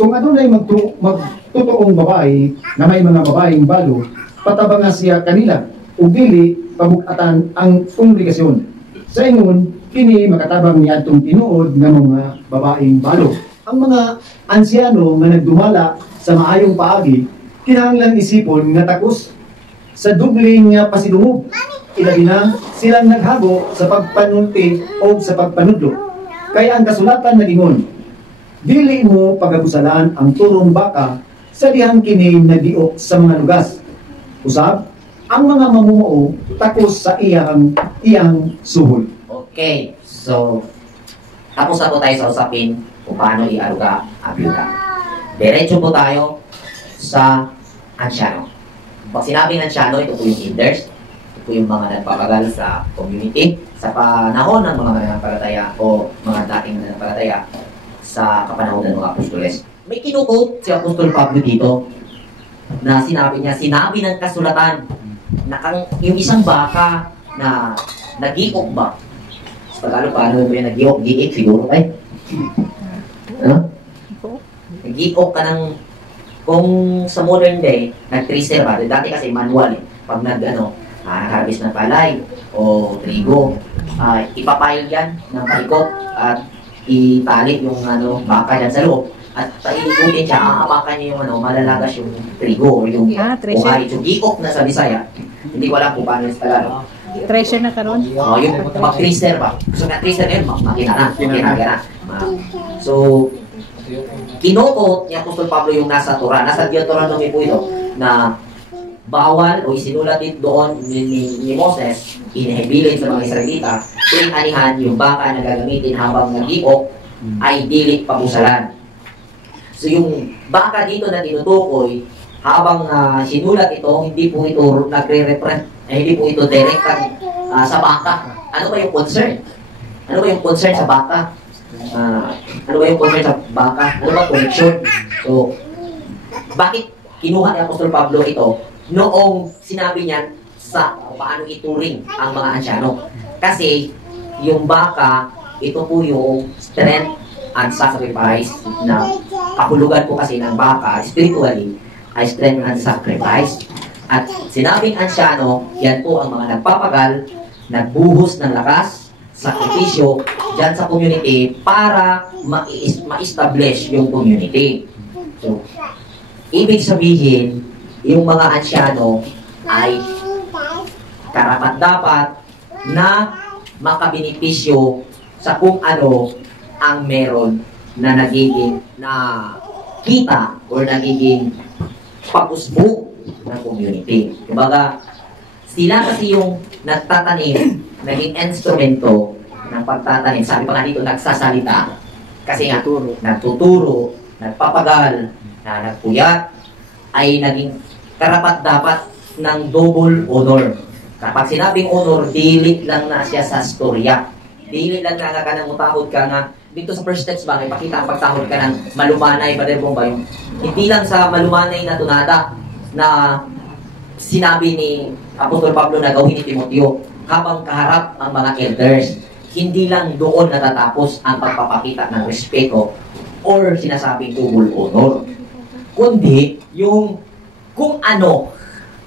Kung adunay magtutoong babae na may mga babaeng balo, patabang nga siya kanila ug dili pabukatan ang kongregasyon. Sa ingon, kini makatabang niadtong tinuod nga mga babaeng balo. Ang mga ansyano nga nagdumala sa maayong paagi, kinahanglan isipon nga takos sa dubling nga pasidungog. Ilabi na silang naghago sa pagpanunti o sa pagpanudlo. Kaya ang kasulatan nagingon, dili mo pagabusalan ang turong baka sa dihang kini nagiok sa mga lugas. Usab, ang mga mamumuo takos sa iyang suhol. Okay, so tapos na po tayo sa usapin kung paano iaruga ang byuda. Diretso po tayo sa ansyano. Pag sinabing ansyano, ito po yung elders, ito po po yung mga nagpapagal sa community sa panahon ng mga mananampalataya o mga dating mananampalataya sa kapanahon ng mga apostoles. May kinukote si Apostol Pablo dito na sinabi ng kasulatan na yung isang baka na nag-iok ba? Sa Tagalog, paano ba yung nag-iok? Giik siguro ay? Nag-iok ka ng, kung sa modern day, nag-tracer ba? Dati kasi manual eh. Pag nag-harvest ng palay o trigo, ipapile yan ng paikot at itali yung baka dyan sa loob. At pailikutin siya, aapakan niya yung malalagas yung trigo o yung buhay. So, giok na sa Bisaya. Hindi ko alam kung paano sa Tagalog. Treasure na karon. Yung mag-tracer ba? So, na-tracer ngayon, makina na. So, kinukot ni Apostol Pablo yung nasa Torah. Nasa Deuteronomy po ito na bawal o isinulat dito doon ni Moses, inihibilin sa mga Israelita, tuwing anihan yung baka na gagamitin habang nag-iok ay dili pamusalan. So yung baka dito na tinutukoy, habang sinulat ito, hindi po ito nagre-represent, hindi po ito direktang sa baka. Ano ba yung concern? Ano ba yung concern sa baka? Ano ba yung concern sa baka? Ano ba connection? So, bakit kinuha ni Apostol Pablo ito noong sinabi niya sa paano ituring ang mga ansyano? Kasi yung baka, ito po yung strength and sacrifice na kahulugan po kasi ng baka spiritually ay strength and sacrifice. At sinabing ansyano, yan po ang mga nagpapagal, nagbuhos ng lakas, sakripisyo dyan sa community para ma-establish yung community. So, ibig sabihin, yung mga ansyano ay karapat-dapat na makabinipisyo sa kung ano ang meron na nagiging na kita or nagiging pag-usbong ng community. Kumbaga, sila kasi yung nagtatanim, naging instrumento ng pagtatanim. Sabi pa nga dito, nagsasalita. Kasi nga, nagtuturo, nagpapagal, na nagpuyat, ay naging karapat-dapat ng double honor. Kapag sinabing honor, dili lang na siya sa storya. Dili lang na ka nang mutahod ka nga. Dito sa first steps ba, ipakita ang pagtahod ka ng malumanay, Brother Bombay. Hindi lang sa malumanay na tunada na sinabi ni Apostol Pablo na gawin ni Timoteo habang kaharap ang mga elders. Hindi lang doon natatapos ang pagpapakita ng respeto or sinasabing double honor. Kundi yung kung ano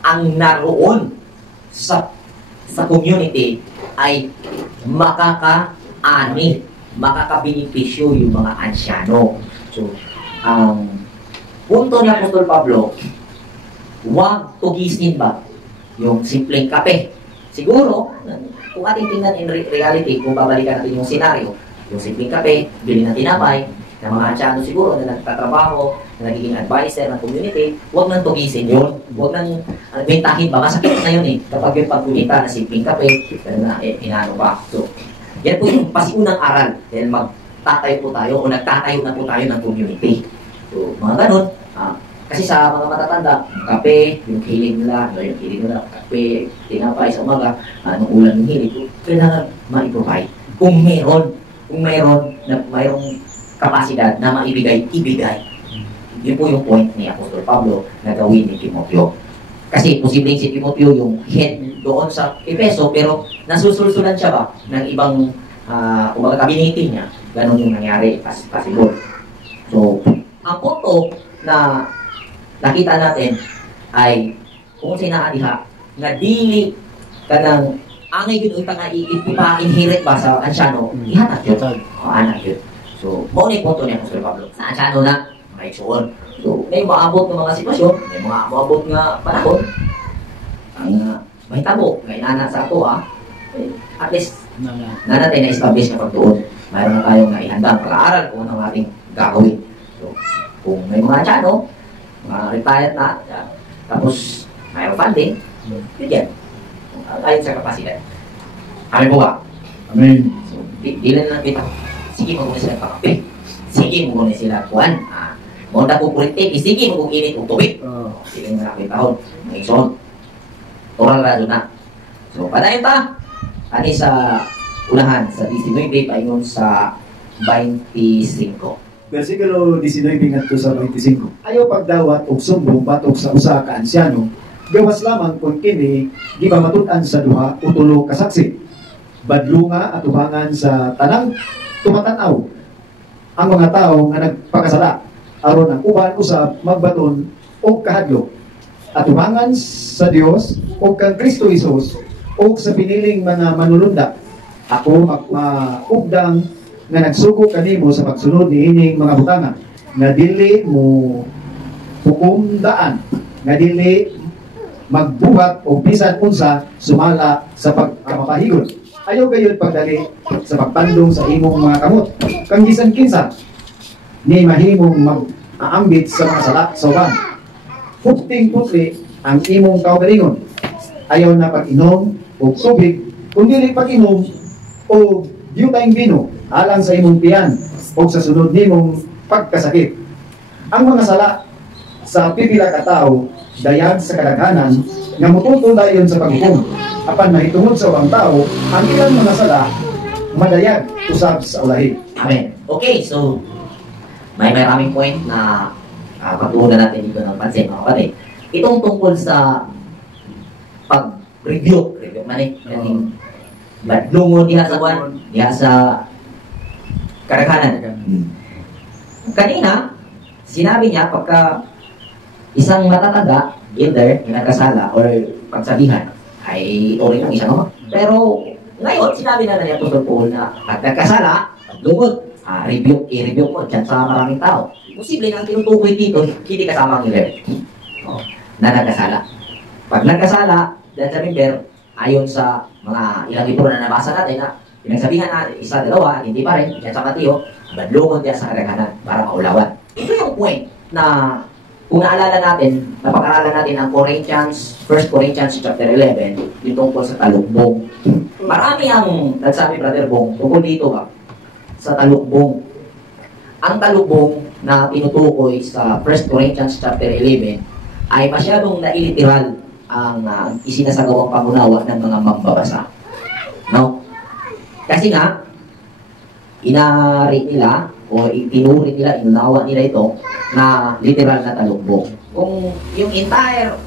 ang naroon sa community ay makakaani, makakabinipisyo yung mga ansyano. So, ang punto ni Apostol Pablo, huwag tugisin ba yung simpleng kape. Siguro, kung ating tingnan in reality, kung babalikan natin yung senaryo, yung simpleng kape, bilhin na tinapay, ng mga ansyano siguro na nagtatrabaho, na nagiging advisor ng community, huwag nang tugisin yun. Huwag nang bentahin ba. Masakit na yun eh. Kapag yung pagkunita na simpleng kape, na inano ba. So, yan po yung pasiunang aral. Dahil magtatayo po tayo o nagtatayo na po tayo ng community. So, mga ganun. Kasi sa mga matatanda, kape, yung hilig nila, kape, tinapay sa umaga, anong ulan yung hilig, kailangan ma-provide. Kung meron na mayroong kapasidad na maibigay, ibigay. Yun po yung point ni Apostol Pablo na gawin ni Timoteo. Kasi posibleng si Timoteo yung head doon sa Efeso, pero nasusulsulan siya ba ng ibang kabinete niya. Ganon yung nangyari, possible. So, ang punto na nakita natin ay kung sinaadiha na dili ka ng angay yun ita nga ipa-inherit ba sa ansyano, ihatag yun. Anak yun. So, maunay punto niya Apostol Pablo. Sa ansyano na, may suon. So, may maabot ng mga sitwasyon, may mga maabot nga panahon. Ang may tabo, may nana sa ato at least, na natin na-establish na pagtuon. Mayroon na tayong naihandang pag-aaral kung anong ating gagawin. So, kung may mga ansyano, mga retired na, tapos mayroong funding, bigyan. Ayon sa kapasidad. Amin po ba? Amen. So, di lang lang kita. Sige mo muna sila pakape. Sige mo muna sila kuhan. Muna po pulitin. Sige mo kung init o tubig. Sige mo na kapit tahon. May son. Oral radyo na. So, padayon ta. Ani sa unahan, sa 19 paingon sa 25. Versikulo 19 ngadto sa 25. Ayaw pagdawat og sumbong batok sa usa ka ansyano, gawas lamang kung kini gipamatutan sa duha o tulo ka saksi. Badlunga at ubangan sa tanang tumatan-aw ang mga tao nga nagpakasala aron ang uban usab magbaton og kahadlok. Atubangan sa Dios o kang Kristo Isus o sa piniling mga manulunda. Ako magmaugdang nga nagsugo kanimo sa pagsunod ni ining mga butanga nga dili mo hukumdaan, nga dili magbuhat o bisan unsa sumala sa pagkamapahigon. Ayaw gayon pagdali sa pagtandong sa imong mga kamot. Kang bisan kinsa ni mahimong mag-aambit sa mga sala sa uban. Putling putli ang imong kaugalingon. Ayaw na pag-inom o tubig, kundi pag-inom o butane vino alang sa imong tiyan o sa sunod nimong pagkasakit. Ang mga sala sa pipila ka tao dayag sa kadaghanan nga mututol dayon sa paghukom. Apan mahitungod sa ubang tao ang ilang mga sala madayag usab sa ulahi. Amen. Okay, so may maraming point na pagtuunan natin dito ng pansin, mga kapatid. Itong tungkol sa pag-review man badlungo diha sa buwan, diha sa kadaghanan. Kanina, sinabi niya pagka isang matatanda, elder, na nagkasala or pagsabihan, ay ito rin ang isang ama. Pero ngayon, sinabi na niya Apostol Paul na pag nagkasala, lungod, i-review mo dyan sa maraming tao. Posible na ang tinutukoy dito, hindi kasama ang elder na nagkasala. Pag nagkasala, dyan sa member, ayon sa mga ilang libro na nabasa natin na pinagsabihan natin, isa, dalawa, hindi pa rin, dyan sa Mateo, badlungon diyan sa kadaghanan para maulawan. Ito yung point na kung naalala natin, napag-aralan natin ang 1 Corinthians chapter 11, yung tungkol sa talukbong. Marami ang nagsabi, Brother Bong, tungkol dito ba? Sa talukbong. Ang talukbong na tinutukoy sa 1 Corinthians chapter 11 ay masyadong nailiteral ang isinasagawang pangunawa ng mga mambabasa. No? Kasi nga, inari nila o itinuri nila, inunawa nila ito na literal na talukbong. Kung yung entire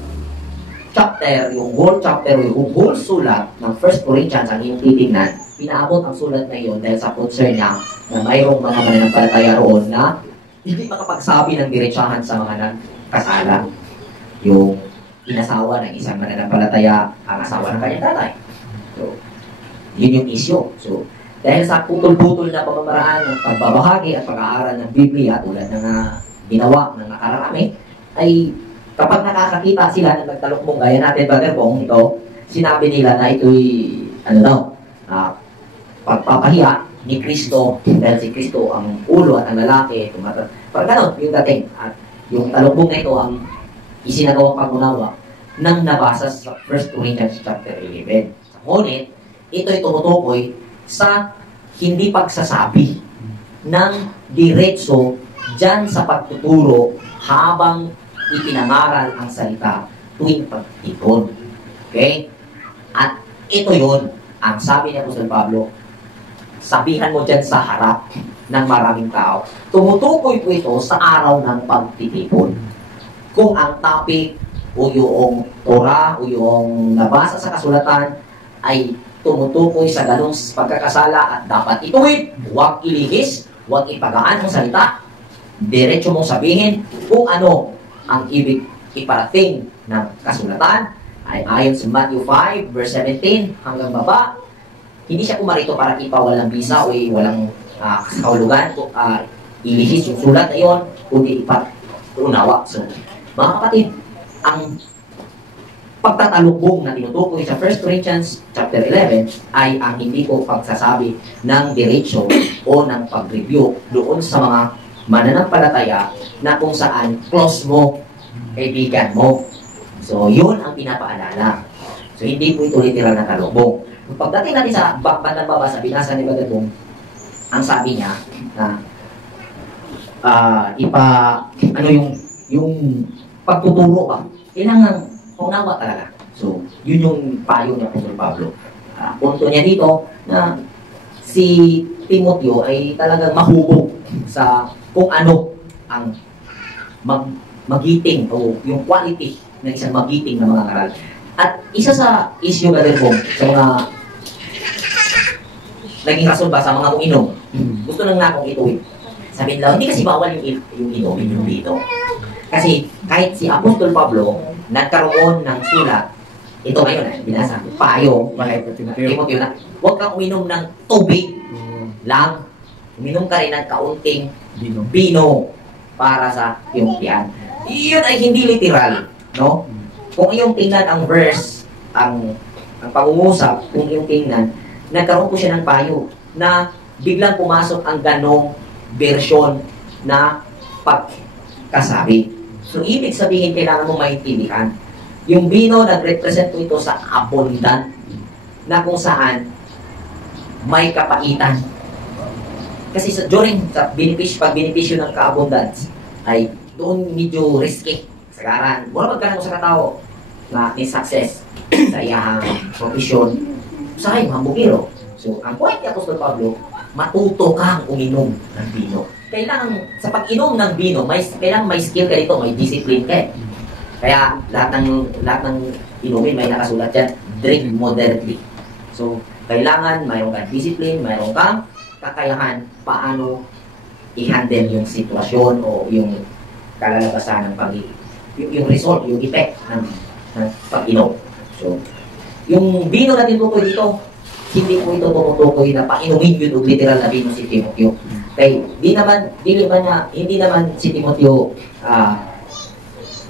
chapter, yung whole chapter, yung whole sulat ng 1 Corinthians ang iyong titignan, pinaabot ang sulat na iyon dahil sa concern niya na mayroong mga mananampalataya roon na hindi makapagsabi ng diretsahan sa mga nagkasala. Yung inasawa ng isang mananampalataya ang asawa ng kanyang tatay. So, yun yung issue. So, dahil sa putol-putol na pamamaraan ng pagbabahagi at pag-aaral ng Biblia tulad ng ginawa ng nakararami, ay kapag nakakakita sila ng nagtalukbong gaya natin, Brother Bong, ito, sinabi nila na ito'y, pagpapahiya ni Kristo, dahil si Kristo ang ulo at ang lalaki, parang ganon, yung dating. At yung talukbong na ito ang isinagawang pangunawa ng nabasa sa 1 Corinthians chapter 11. Ngunit, ito'y tumutukoy sa hindi pagsasabi ng diretso dyan sa pagtuturo habang ipinangaral ang salita tuwing pagtipon. Okay? At ito yun, ang sabi ni Apostol Pablo, sabihan mo dyan sa harap ng maraming tao. Tumutukoy po ito sa araw ng pagtitipon. Kung ang topic o yung Torah o yung nabasa sa kasulatan ay tumutukoy sa ganong pagkakasala at dapat ituwid, huwag ilihis, huwag ipagaan ang salita. Diretso mong sabihin kung ano ang ibig iparating ng kasulatan ay ayon sa Matthew 5 verse 17 hanggang baba. Hindi siya pumarito para ipawalang bisa o walang kahulugan o ilihis yung sulat na yun, kundi ipatunawa. So, mga kapatid, ang pagtatalukbong na tinutukoy sa 1 Corinthians chapter 11 ay ang hindi ko pagsasabi ng diretsyo o ng pag-review doon sa mga mananampalataya na kung saan close mo, kaibigan mo. So, yun ang pinapaalala. So, hindi po ito literal na talukbong. Pagdating natin sa bandang baba, sa binasa ni Brother Bong, ang sabi niya na yung pagtuturo ba? Kailangan unawa talaga. So, yun yung payo ni Apostol Pablo. Punto niya dito na si Timoteo ay talagang mahubog sa kung ano ang magiting o yung quality ng isang magiting na mga ngaral. At isa sa issue ka din po sa mga naging rason ba sa mga uminom, gusto lang na akong ituwid. Sabihin lang, hindi kasi bawal yung inumin yung dito. Kasi kahit si Apostol Pablo nagkaroon ng sulat, ito ngayon binasa, payo, Timoteo na, huwag kang uminom ng tubig lang. Uminom ka rin ng kaunting bino para sa iyong tiyan. Iyon ay hindi literal, no? Kung iyong tingnan ang verse, ang pangungusap, kung iyong tingnan, nagkaroon po siya ng payo na biglang pumasok ang ganong version na pagkasabi. So, ibig sabihin, kailangan mo maintindihan. Yung bino, nag-represent po ito sa abundant na kung saan may kapaitan. Kasi sa pag-benepisyo ng ka-abundance ay doon medyo risky. Sagaran, mula magkanang sa katao na may success sa iyang profesyon, usahay, hambugiro. So, ang point ni Apostol Pablo, matuto kang uminom ng bino. Kailangan, sa pag-inom ng bino, kailangan may skill ka dito, may discipline ka. Kaya, lahat ng inumin, may nakasulat dyan, drink moderately. So, kailangan mayroon kang discipline, mayroon kang kakayahan paano i-handle yung sitwasyon o yung kalalabasan ng yung result, yung effect ng pag-inom. So, yung bino natin tukoy dito, hindi po ito tumutukoy na painumin yun o literal na bino si Timoteo. Kaya hindi naman si Timoteo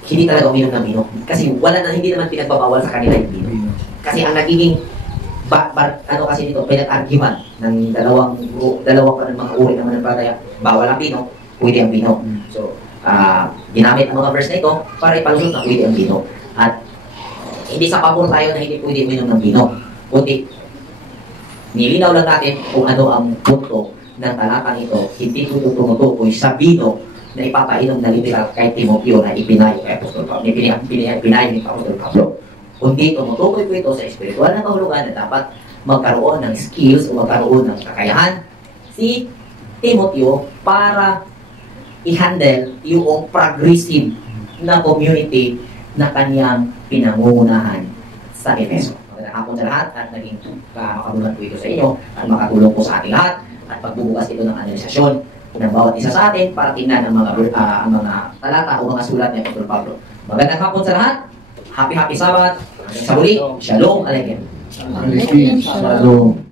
hindi talaga uminom ng bino. Kasi hindi naman pinagbabawal sa kanila yung bino. Kasi ang nagiging kasi nito, pinag-argument ng dalawa pa ng mga uri ng mananampalataya, bawal ang bino, pwede ang bino. So, ginamit ang mga verse na ito para ipalusot na pwede ang bino. At hindi sa pabor tayo na hindi pwede uminom ng bino. Kundi, nilinaw lang natin kung ano ang punto ng talatang ito. Hindi ko tumutukoy sa bino na ipapainom na literal kay Timoteo na ipinayo kay Apostol Pablo. Pinayo ni Apostol Pablo. Kundi tumutukoy ko ito sa espiritual na kahulugan na dapat magkaroon ng skills o magkaroon ng kakayahan si Timoteo para i-handle yung progressive na community na kanyang pinangungunahan sa Efeso. Magandang hapon sa lahat at naging makatulong po ito sa inyo at makatulong po sa ating lahat at pagbubukas ito ng analisasyon ng bawat isa sa atin para tingnan ang mga talata o mga sulat ni Apostol Pablo. Magandang hapon sa lahat. Happy Sabbath. Sa muli, Shalom Aleichem. Shalom.